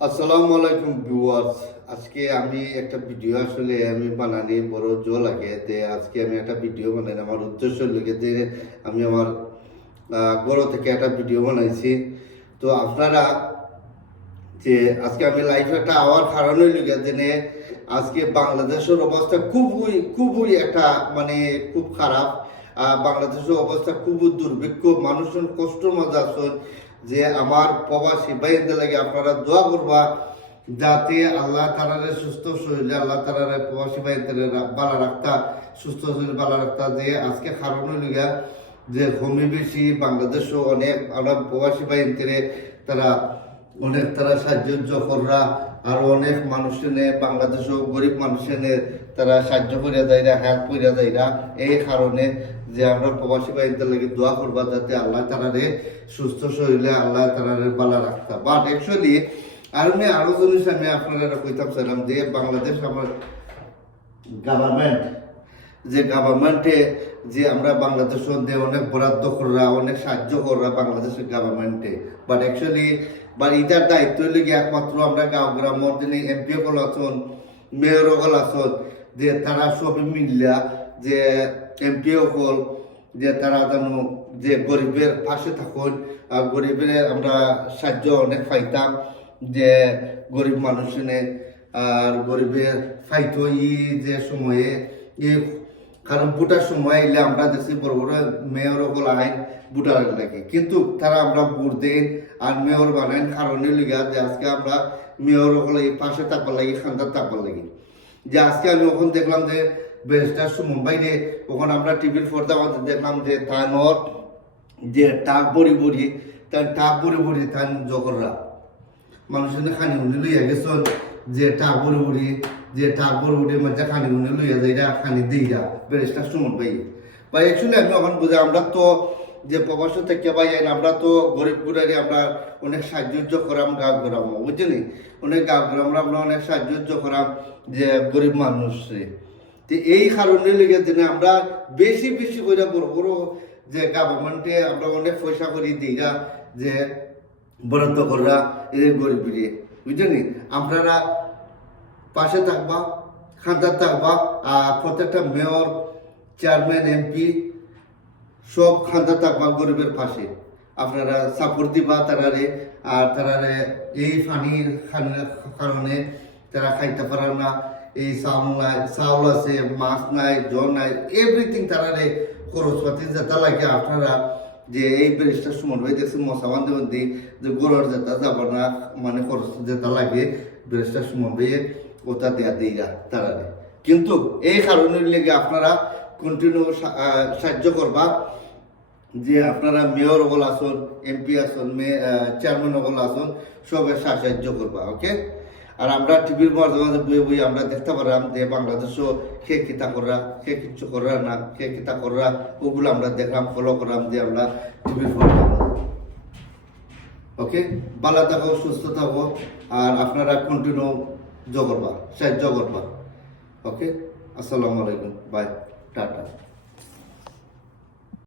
আসসালামু আলাইকুম ভিউয়ার্স। আজকে আমি একটা ভিডিও আসলে আমি বানানি বড় জো লাগে তে আজকে আমি একটা ভিডিও বানাই। আমার উদ্দেশ্য লেগে যে আমি আমার গড় থেকে একটা ভিডিও বানাইছি। তো আপনারা যে আজকে আমি লাইফে একটা আওয়ার কারণে লেগে যে আজকে বাংলাদেশের অবস্থা খুবই খুবই একটা মানে খুব খারাপ। বাংলাদেশের অবস্থা খুব দুর্ভিক্ষ, মানুষের কষ্ট মজা আসুন যে আমার প্রবাসী বাইরে লাগে আপনারা দোয়া করবা যাতে আল্লাহ তারারে সুস্থ শরীরে আল্লাহ তারারে প্রবাসী বাইরে বালা রাখতা, সুস্থ শরীর বালা রাখতা। যে আজকে কারণ লিগা যে কমে বেশি বাংলাদেশও অনেক আমরা প্রবাসী বাইরে তারা অনেক তারা সাহায্য কররা আর অনেক মানুষ এনে বাংলাদেশও গরিব মানুষ এনে তারা সাহায্য করিয়া দেয়রা, হেল্প করিয়া দেয়রা। এই কারণে যে আমরা প্রবাসী বাহিনীতে লাগে দোয়া করবা যাতে আল্লাহ তারারে সুস্থ শরীরে আল্লাহ তারারে বালা রাখতা। বাট অ্যাকচুয়ালি আরো জিনিস আমি আপনারা কইতাম চাইলাম যে বাংলাদেশ আমার গভর্নমেন্টে যে আমরা বাংলাদেশের অনেক বরাদ্দ করা অনেক সাহায্য করা বাংলাদেশের গভর্নমেন্টে। বাট অ্যাকচুয়ালি ইটার দায়িত্ব লেগে একমাত্র আমরা গাঁও গ্রামের দিনে এমপি হল আছেন, মেয়র হল আছেন, যে তারা সবই মিললা যে এমপি হল যে তারা যেন যে গরিবের পাশে থাকুন। গরিবের আমরা সাহায্য অনেক পাইতাম যে গরিব মানুষ এনে আর গরিবের ফাইতো যে সময়ে কারণ ভোটার সময় এলে আমরা দেখছি বড় বড় মেয়র হল আইন ভোটার লাগে, কিন্তু তারা আমরা ভোট দেন আর মেয়র বানাইন কারণে লিগা যে আজকে আমরা মেয়র হল এই পাশে থাকবার লাগে, খান্দার থাকবার লাগে। যে আজকে আমি ওখানে দেখলাম যে ব্যারিস্টার সুমন বাইরে ওখানে আমরা টিভির পর্দা দেখলাম যে তার যে টাক বড়ি তার জগররা মানুষের খানি উনি লইয়া গেছেন যে টাক বড়ি মধ্যে খানি উনি লইয়া যাইরা খানি দিইরা ব্যারিস্টার সুমন ভাই অ্যাকচুয়ালি আমি ওখানে বুঝে আমরা তো যে প্রবাস থেকে ভাই আমরা তো গরিব গুড়ারি আমরা অনেক সাহায্য করাম গাঁও গ্রাম বুঝলি, অনেক গাঁও গ্রাম আমরা অনেক সাহায্য করাম যে গরিব মানুষে। তো এই কারণে লেগে দিনে আমরা বেশি করে বড় বড় যে গভর্নমেন্টে আমরা অনেক পয়সা করি দিইরা যে বরাদ্দ করা এই গরিব বুঝলি। আপনারা পাশে থাকবা, খান্দার থাকবা, আর প্রত্যেকটা মেয়র চেয়ারম্যান এমপি সব খান্দা থাকবা গরিবের পাশে। আপনারা সাপোর্ট দিবা তারারে আর তারারে এই পানির কারণে তারা খাইতে পারে না, এই চাউল আছে, মাছ নাই, জল নাই, এভরিথিং তারারে খরচপাতি যেটা লাগে আপনারা যে এই ব্যারিস্টার সুমন ভাই দেখছি মশা বান্ধে যে গোড়ার যেটা যাব না মানে খরচ যেটা লাগে ব্যারিস্টার সুমন ভাই ওটা দেয়া দিইরা তারারে। কিন্তু এই কারণের লেগে আপনারা কন্টিনিউ সাহায্য করবা যে আপনারা মেয়র হল আসুন, এমপি আসুন, চেয়ারম্যান হল আসুন, সবাই সাহায্য করবা। ওকে। আর আমরা টিভির মাঝে মাঝে বই আমরা দেখতে পারলাম যে বাংলাদেশও কে কিতা করা, কে কিচ্ছু করা না, কে কিতা করা, ওগুলো আমরা দেখলাম, ফলো করলাম যে আমরা টিভির ওকে। ভালো থাকো, সুস্থ থাকো, আর আপনারা কন্টিনিউ সাহায্য করবা। ওকে। আসসালামু আলাইকুম, বাই, টাটা।